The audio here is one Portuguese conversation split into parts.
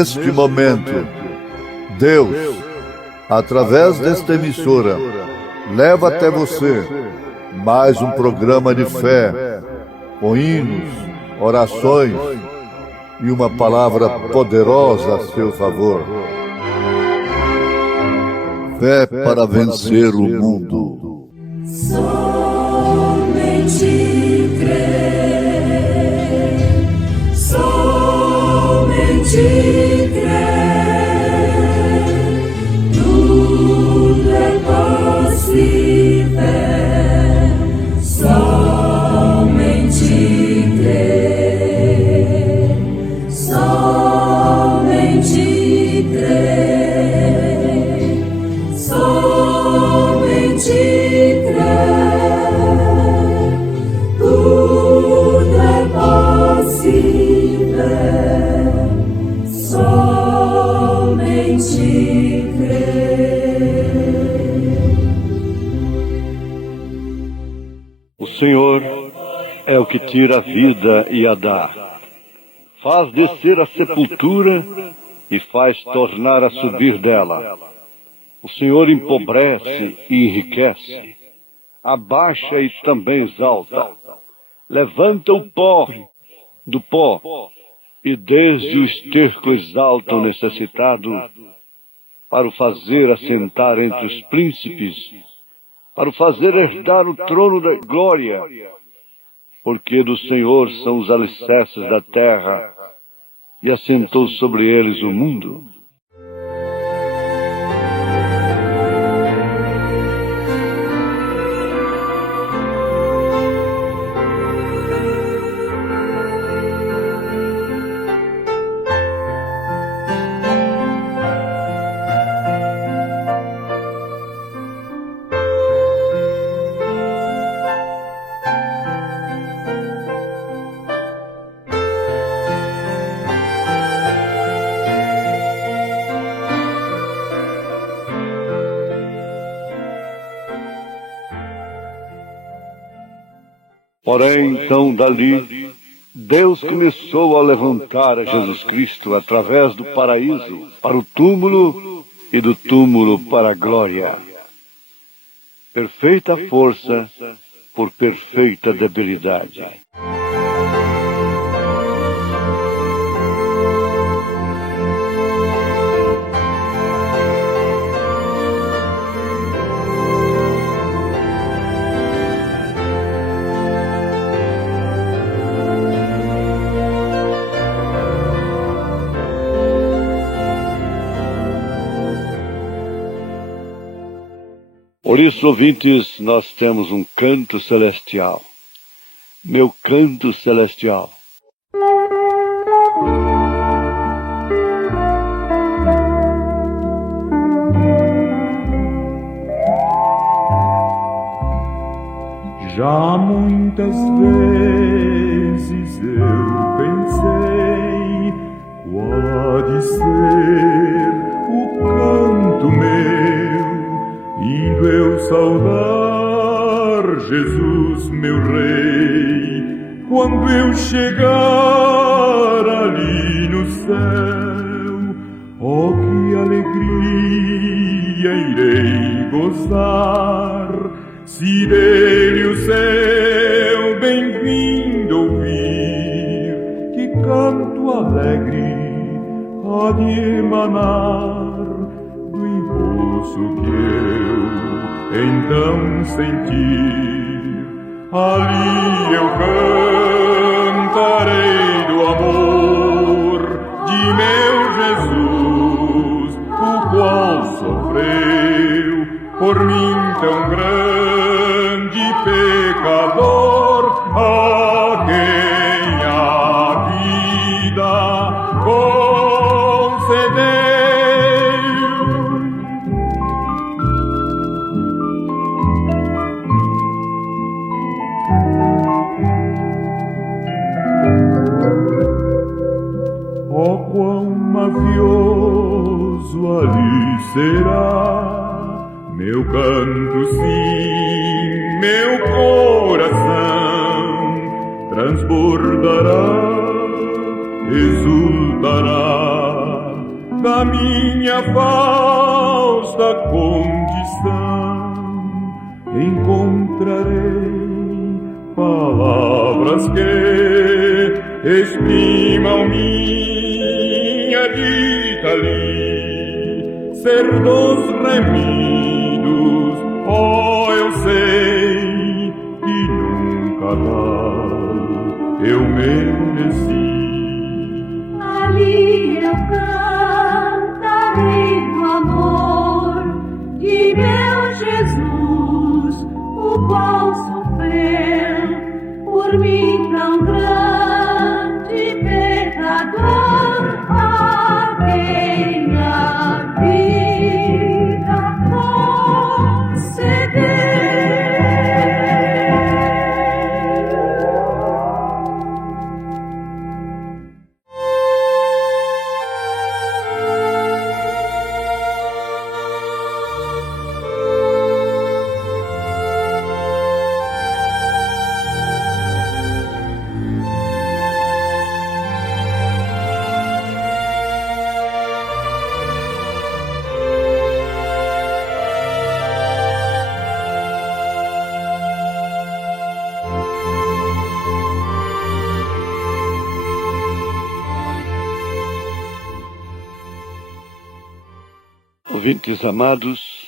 neste momento, Deus, através desta emissora, leva até você mais um programa de fé, com hinos, orações e uma palavra poderosa a seu favor. Fé para vencer o mundo. Somente crer, somente crer, tudo é possível, somente crer, somente crer, somente crer, tudo é possível, somente crer. O Senhor é o que tira a vida e a dá, faz descer a sepultura e faz tornar a subir dela. O Senhor empobrece e enriquece, abaixa e também exalta, levanta o pó do pó e desde o esterco exalta o necessitado, para o fazer assentar entre os príncipes, para o fazer herdar o trono da glória, porque do Senhor são os alicerces da terra, e assentou sobre eles o mundo. Porém, então, dali, Deus começou a levantar a Jesus Cristo através do paraíso para o túmulo e do túmulo para a glória. Perfeita força por perfeita debilidade. Por isso, ouvintes, nós temos um canto celestial. Meu canto celestial. Já muitas vezes eu pensei qual há de ser o canto meu, indo eu saudar Jesus, meu Rei, quando eu chegar ali no céu. Oh, que alegria irei gozar, se dele o céu bem-vindo ouvir, que canto alegre há de emanar do embolso que eu então sentir. Ali eu cantarei do amor de meu Jesus, o qual sofreu por mim tão grande pecador, a quem a vida concedeu. Oh, quão mavioso ali será meu canto, sim, meu coração transbordará, exultará da minha falsa condição, encontrarei palavras que exprimam minha dita ali, ser dos remidos, oh, eu sei que nunca tal eu mereci. Ali eu cantarei do amor de meu Jesus, o qual sofreu por mim tão grande pecador, a quem a vida concedeu. Ouvintes amados,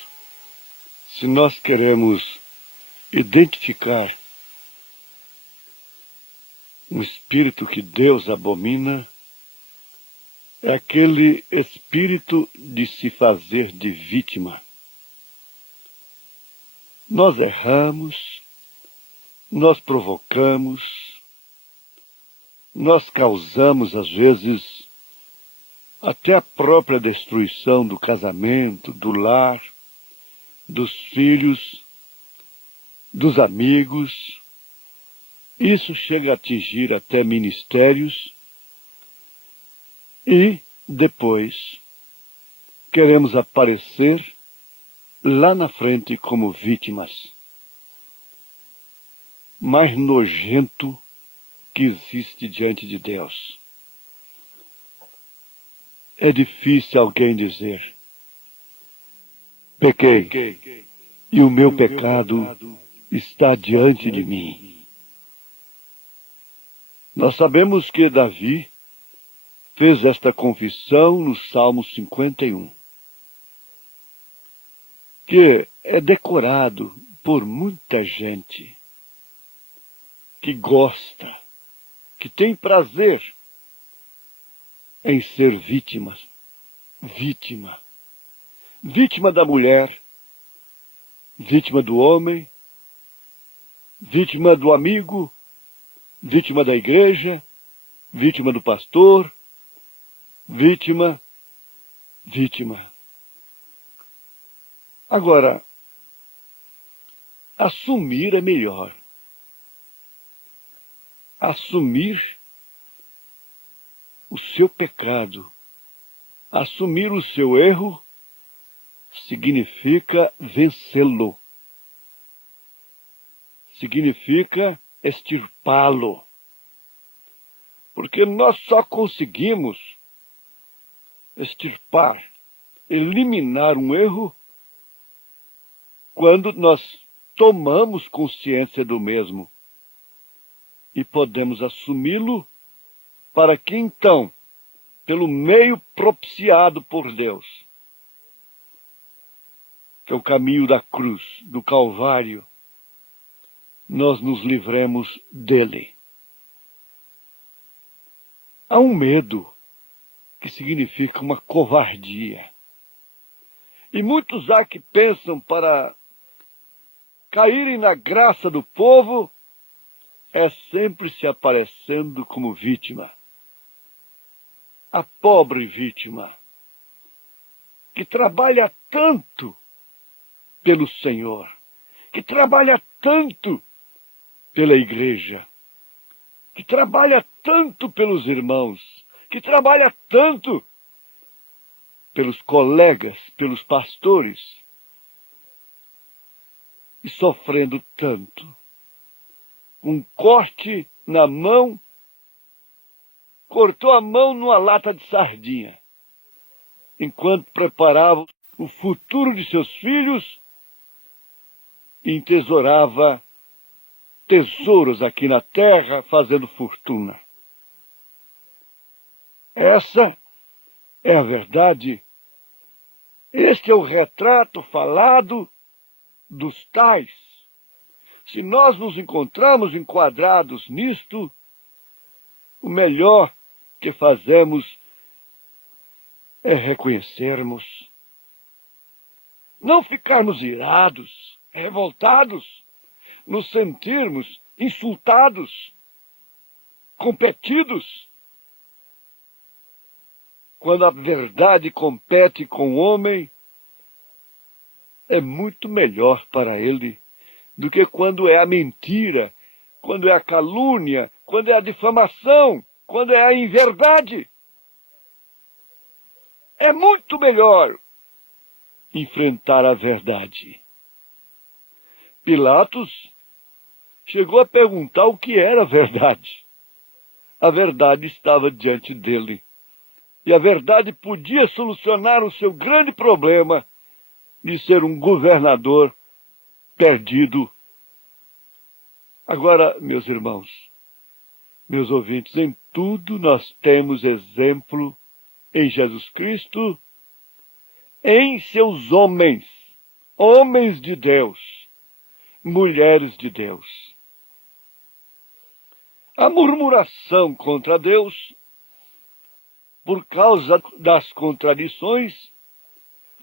se nós queremos identificar um espírito que Deus abomina, é aquele espírito de se fazer de vítima. Nós erramos, nós provocamos, nós causamos às vezes até a própria destruição do casamento, do lar, dos filhos, dos amigos. Isso chega a atingir até ministérios e, depois, queremos aparecer lá na frente como vítimas. Mais nojento que existe diante de Deus. É difícil alguém dizer: pequei, e o meu pecado está diante de mim. Nós sabemos que Davi fez esta confissão no Salmo 51, que é decorado por muita gente que gosta, que tem prazer em ser vítima da mulher, vítima do homem, vítima do amigo, vítima da igreja, vítima do pastor, vítima. Agora, assumir é melhor. Assumir o seu pecado, assumir o seu erro, significa vencê-lo. Significa extirpá-lo. Porque nós só conseguimos extirpar, eliminar um erro, quando nós tomamos consciência do mesmo e podemos assumi-lo, para que então, pelo meio propiciado por Deus, que é o caminho da cruz, do Calvário, nós nos livremos dele. Há um medo que significa uma covardia. E muitos há que pensam para caírem na graça do povo, é sempre se aparecendo como vítima. A pobre vítima, que trabalha tanto pelo Senhor, que trabalha tanto pela igreja, que trabalha tanto pelos irmãos, que trabalha tanto pelos colegas, pelos pastores, e sofrendo tanto. Um corte na mão, cortou a mão numa lata de sardinha. enquanto preparava o futuro de seus filhos e entesourava tesouros aqui na terra, fazendo fortuna. Essa é a verdade. Este é o retrato falado dos tais. Se nós nos encontramos enquadrados nisto, o melhor que fazemos é reconhecermos. Não ficarmos irados, revoltados, nos sentirmos insultados, competidos. Quando a verdade compete com o homem, é muito melhor para ele do que quando é a mentira, quando é a calúnia, quando é a difamação, quando é a inverdade. É muito melhor enfrentar a verdade. Pilatos chegou a perguntar o que era a verdade. A verdade estava diante dele. E a verdade podia solucionar o seu grande problema de ser um governador perdido. Agora, meus irmãos, meus ouvintes, em tudo nós temos exemplo em Jesus Cristo, em seus homens, homens de Deus, mulheres de Deus. A murmuração contra Deus, por causa das contradições,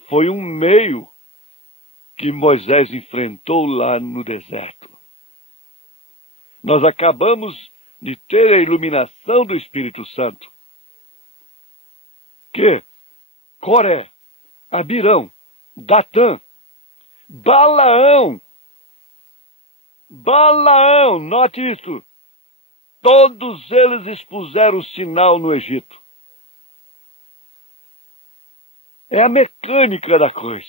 foi um meio que Moisés enfrentou lá no deserto. Nós acabamos de ter a iluminação do Espírito Santo, que Coré, Abirão, Datã, Balaão, note isso, todos eles expuseram o sinal no Egito. É a mecânica da coisa.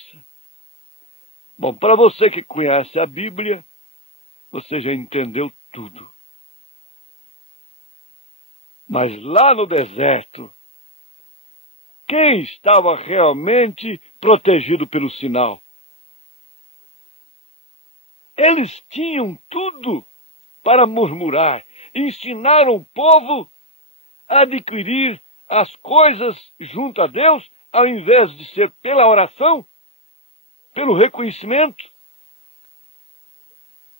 Bom, para você que conhece a Bíblia, você já entendeu tudo. Mas lá no deserto, quem estava realmente protegido pelo sinal? Eles tinham tudo para murmurar. Ensinaram o povo a adquirir as coisas junto a Deus, ao invés de ser pela oração, pelo reconhecimento,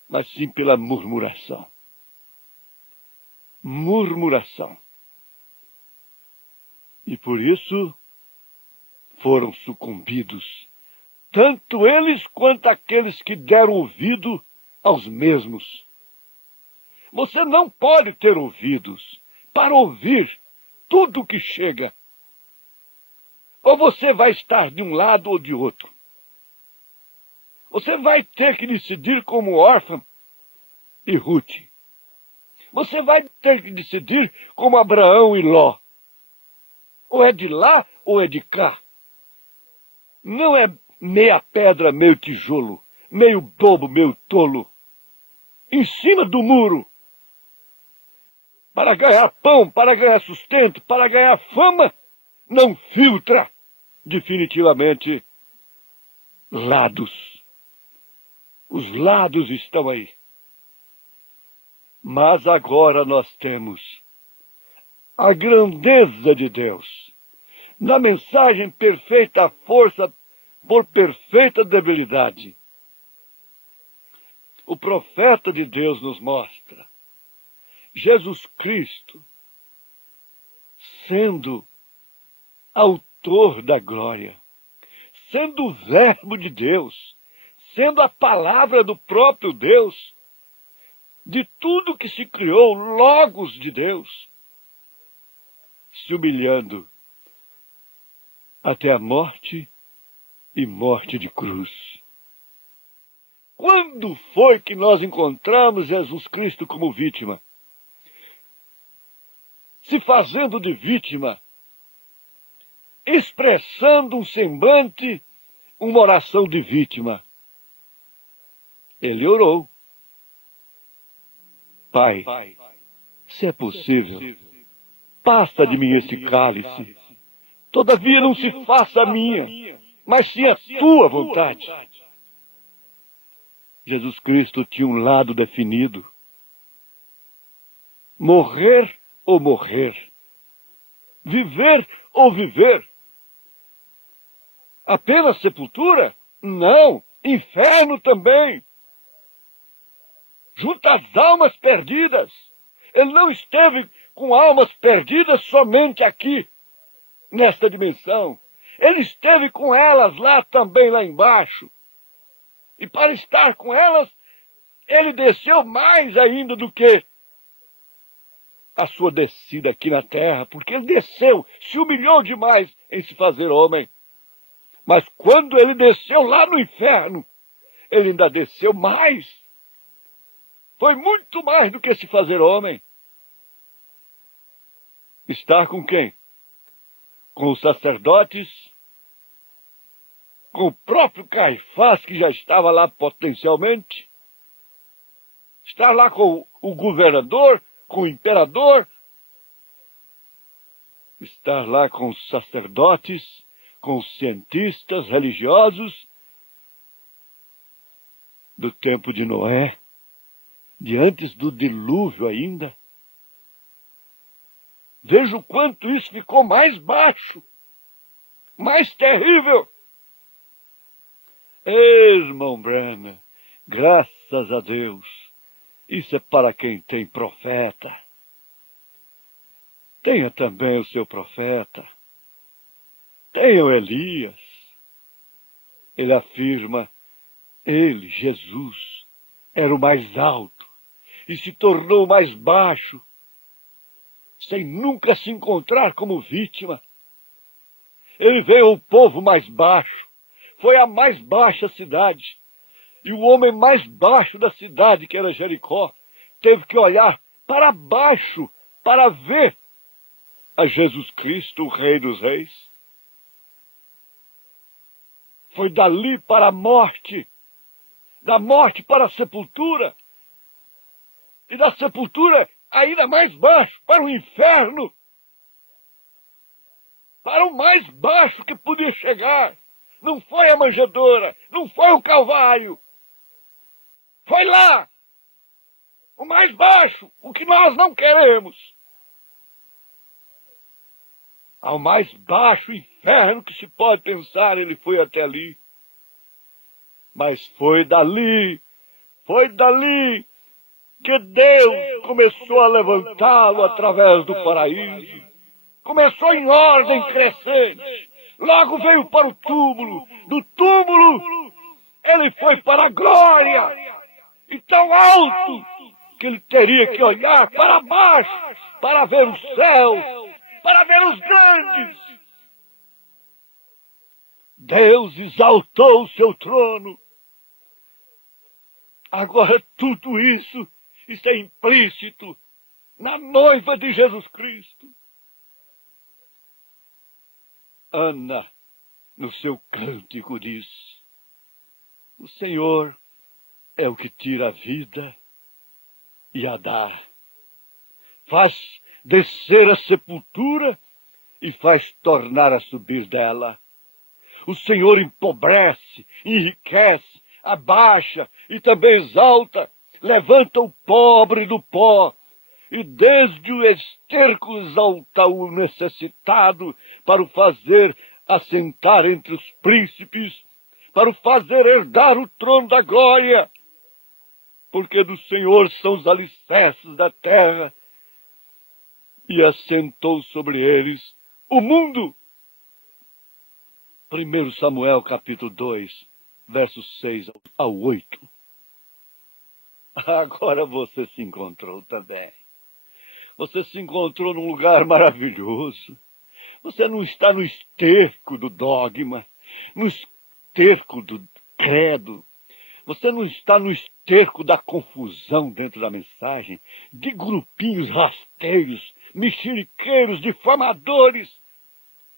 mas sim pela murmuração. Murmuração. E por isso foram sucumbidos, tanto eles quanto aqueles que deram ouvido aos mesmos. Você não pode ter ouvidos para ouvir tudo o que chega. Ou você vai estar de um lado ou de outro. Você vai ter que decidir como órfã e Ruth. Você vai ter que decidir como Abraão e Ló. Ou é de lá ou é de cá. Não é meia pedra, meio tijolo, meio bobo, meio tolo. Em cima do muro. Para ganhar pão, para ganhar sustento, para ganhar fama, não filtra definitivamente lados. Os lados estão aí. Mas agora nós temos a grandeza de Deus. Na mensagem perfeita força por perfeita debilidade. O profeta de Deus nos mostra Jesus Cristo sendo autor da glória, sendo o verbo de Deus, sendo a palavra do próprio Deus, de tudo que se criou, logos de Deus, se humilhando até a morte e morte de cruz. Quando foi que nós encontramos Jesus Cristo como vítima? Se fazendo de vítima, expressando um semblante, uma oração de vítima. Ele orou. Pai, se é possível, passa de mim esse cálice. Todavia não se faça a minha, mas sim a tua vontade. Jesus Cristo tinha um lado definido. Morrer ou morrer. Viver ou viver. Apenas sepultura? Não, inferno também. Junto às almas perdidas. Ele não esteve com almas perdidas somente aqui, nesta dimensão. Ele esteve com elas lá também, lá embaixo. E para estar com elas, ele desceu mais ainda do que a sua descida aqui na terra, porque ele desceu, se humilhou demais em se fazer homem. Mas quando ele desceu lá no inferno, ele ainda desceu mais. Foi muito mais do que se fazer homem. Estar com quem? Com os sacerdotes, com o próprio Caifás, que já estava lá potencialmente, estar lá com o governador, com o imperador, estar lá com os sacerdotes, com os cientistas religiosos do tempo de Noé, de antes do dilúvio ainda. Veja o quanto isso ficou mais baixo, mais terrível. Irmão Branham, graças a Deus, isso é para quem tem profeta. Tenha também o seu profeta. Tenha o Elias. Ele afirma, ele, Jesus, era o mais alto e se tornou o mais baixo, sem nunca se encontrar como vítima. Ele veio ao povo mais baixo, foi a mais baixa cidade, e o homem mais baixo da cidade, que era Jericó, teve que olhar para baixo para ver a Jesus Cristo, o Rei dos Reis. Foi dali para a morte, da morte para a sepultura, e da sepultura ainda mais baixo, para o inferno, para o mais baixo que podia chegar. Não foi a manjedoura, não foi o Calvário, foi lá, o mais baixo, o que nós não queremos. Ao mais baixo inferno que se pode pensar, ele foi até ali. Mas foi dali que Deus começou a levantá-lo através do paraíso. Começou em ordem crescente. Logo veio para o túmulo. Do túmulo, ele foi para a glória. E tão alto que ele teria que olhar para baixo para ver o céu, para ver os grandes. Deus exaltou o seu trono. Agora tudo isso está implícito na noiva de Jesus Cristo. Ana, no seu cântico, diz: o Senhor é o que tira a vida e a dá. Faz descer a sepultura e faz tornar a subir dela. O Senhor empobrece, enriquece, abaixa e também exalta, levanta o pobre do pó, e desde o esterco exalta o necessitado, para o fazer assentar entre os príncipes, para o fazer herdar o trono da glória, porque do Senhor são os alicerces da terra, e assentou sobre eles o mundo. 1 Samuel capítulo 2, versos 6 ao 8. Agora você se encontrou também. Você se encontrou num lugar maravilhoso. Você não está no esterco do dogma, no esterco do credo. Você não está no esterco da confusão dentro da mensagem, de grupinhos rasteiros, mexeriqueiros, difamadores,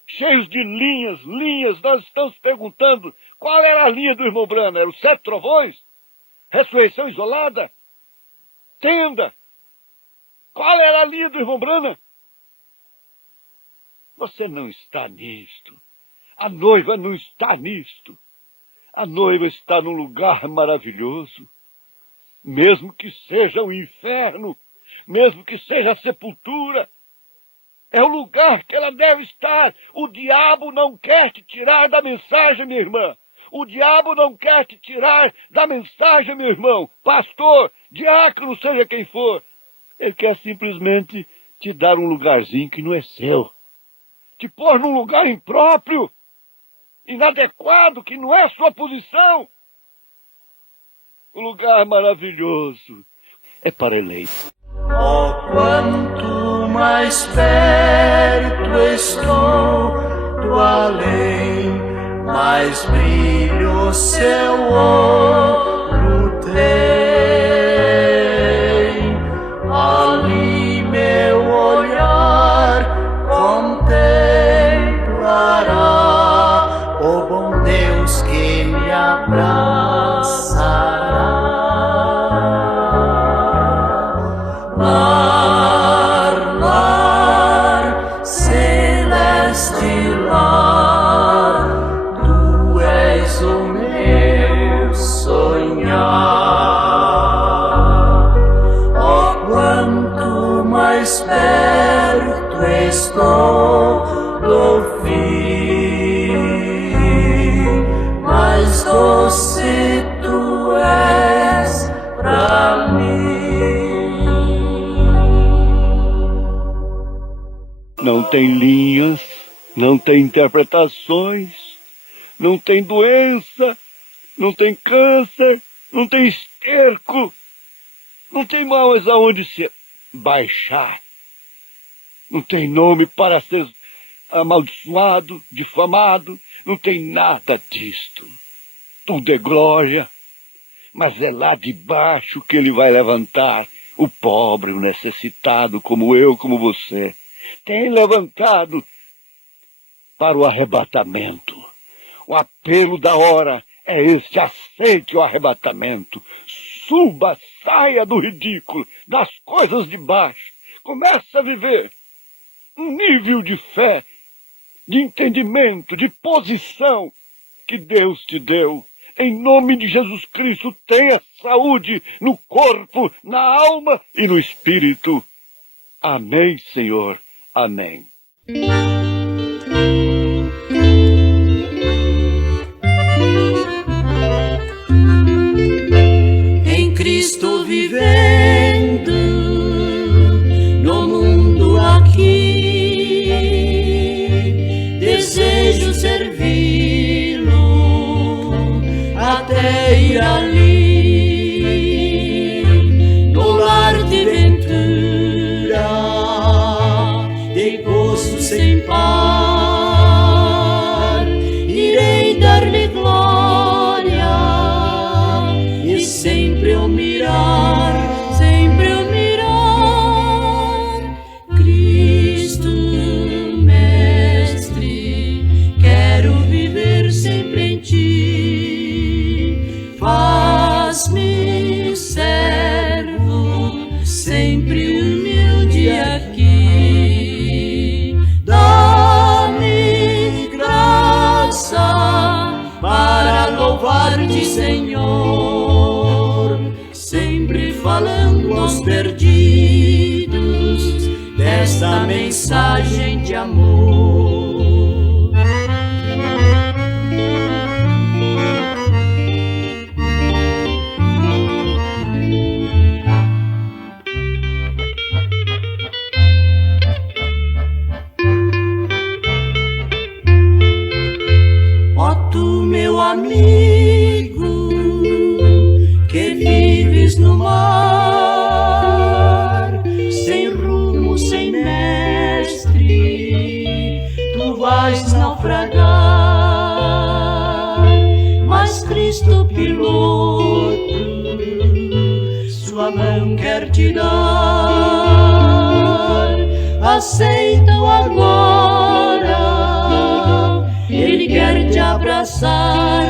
cheios de linhas. Nós estamos perguntando qual era a linha do irmão Branham. Era os 7 trovões? Ressurreição isolada? Tenda? Qual era a linha do irmão Branham? Você não está nisto. A noiva não está nisto. A noiva está num lugar maravilhoso. Mesmo que seja o inferno, mesmo que seja a sepultura, é o lugar que ela deve estar. O diabo não quer te tirar da mensagem, minha irmã. O diabo não quer te tirar da mensagem, meu irmão. Pastor, diácono, seja quem for. Ele quer simplesmente te dar um lugarzinho que não é seu. Te pôr num lugar impróprio, inadequado, que não é a sua posição. O lugar maravilhoso é para eleito. Oh, quanto mais perto estou do além, mais brilho o seu olho tem. Ali meu olhar contemplará o bom Deus que me abraçará. Lar, celeste lar, tu és o meu sonhar. Oh, quanto mais perto estou do fim, mais doce tu és pra mim. Não tem linhas, não tem interpretações, não tem doença, não tem câncer, não tem esterco, não tem mais aonde se baixar, não tem nome para ser amaldiçoado, difamado, não tem nada disto. Tudo é glória, mas é lá de baixo que ele vai levantar o pobre, o necessitado, como eu, como você. Tem levantado para o arrebatamento. O apelo da hora é esse: aceite o arrebatamento. Suba, saia do ridículo, das coisas de baixo. Comece a viver um nível de fé, de entendimento, de posição que Deus te deu. Em nome de Jesus Cristo, tenha saúde no corpo, na alma e no espírito. Amém, Senhor. Amém. Em Cristo vivendo no mundo aqui, desejo servi-lo até ir ali, no lar de ventura, de gozo sem par, irei dar-lhe glória e sempre eu mirar, Cristo Mestre, quero viver sempre em ti. Faz-me servo, sempre humilde aqui. Dá-me graça para louvar-te, Senhor, sempre falando aos perdidos desta mensagem de amor. Ó tu, meu amigo, que vives no mar, sem rumo, sem mestre, tu vais naufragar. Mas Cristo piloto, sua mão quer te dar. Aceita-o agora, ele quer te abraçar,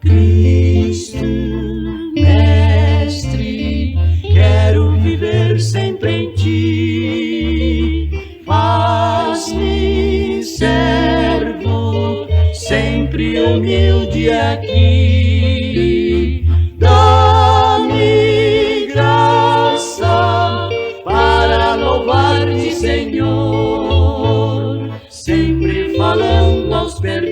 Cristo Mestre, quero viver sempre em ti. humilde aqui. Dá-me graça para louvar-te, Senhor, sempre falando aos perdidos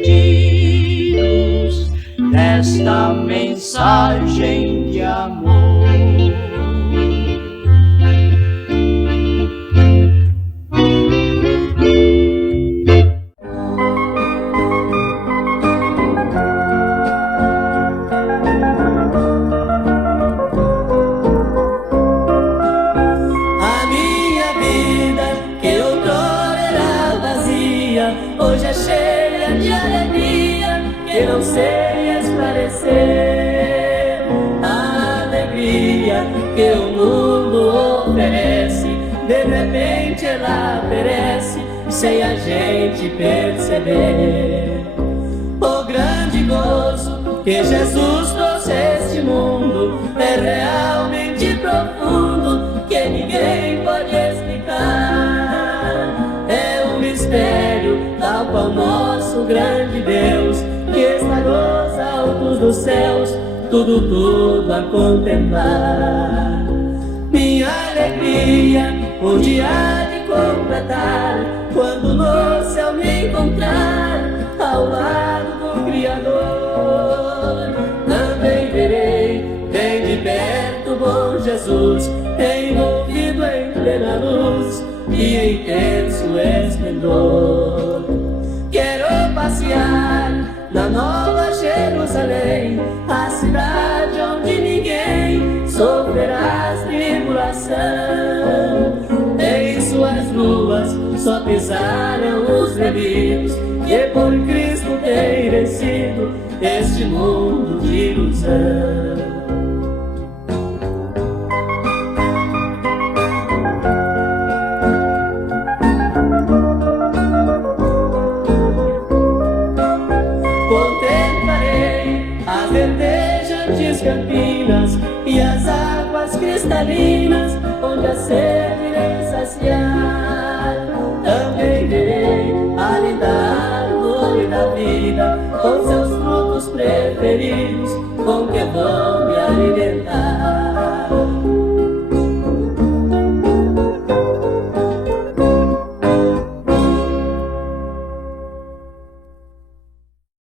desta mensagem de amor. Hoje é cheia de alegria que não sei esclarecer. A alegria que o mundo oferece, de repente ela perece sem a gente perceber. O grande gozo que Jesus trouxe a este mundo é realmente profundo, que ninguém pode explicar. É um mistério tal qual nosso grande Deus, que está nos altos dos céus, tudo a contemplar. Minha alegria um dia há de completar, quando no céu me encontrar ao lado do Criador. Também verei bem de perto bom Jesus, envolvido em plena luz e intenso esplendor. Quero passear na Nova Jerusalém, a cidade onde ninguém sofrerá tribulação. Em suas ruas só pisarão os redimidos, que por Cristo têm vencido este mundo de ilusão. Campinas e as águas cristalinas, onde a sede irei saciar. Também verei a linda árvore da vida, com seus frutos preferidos, com que vão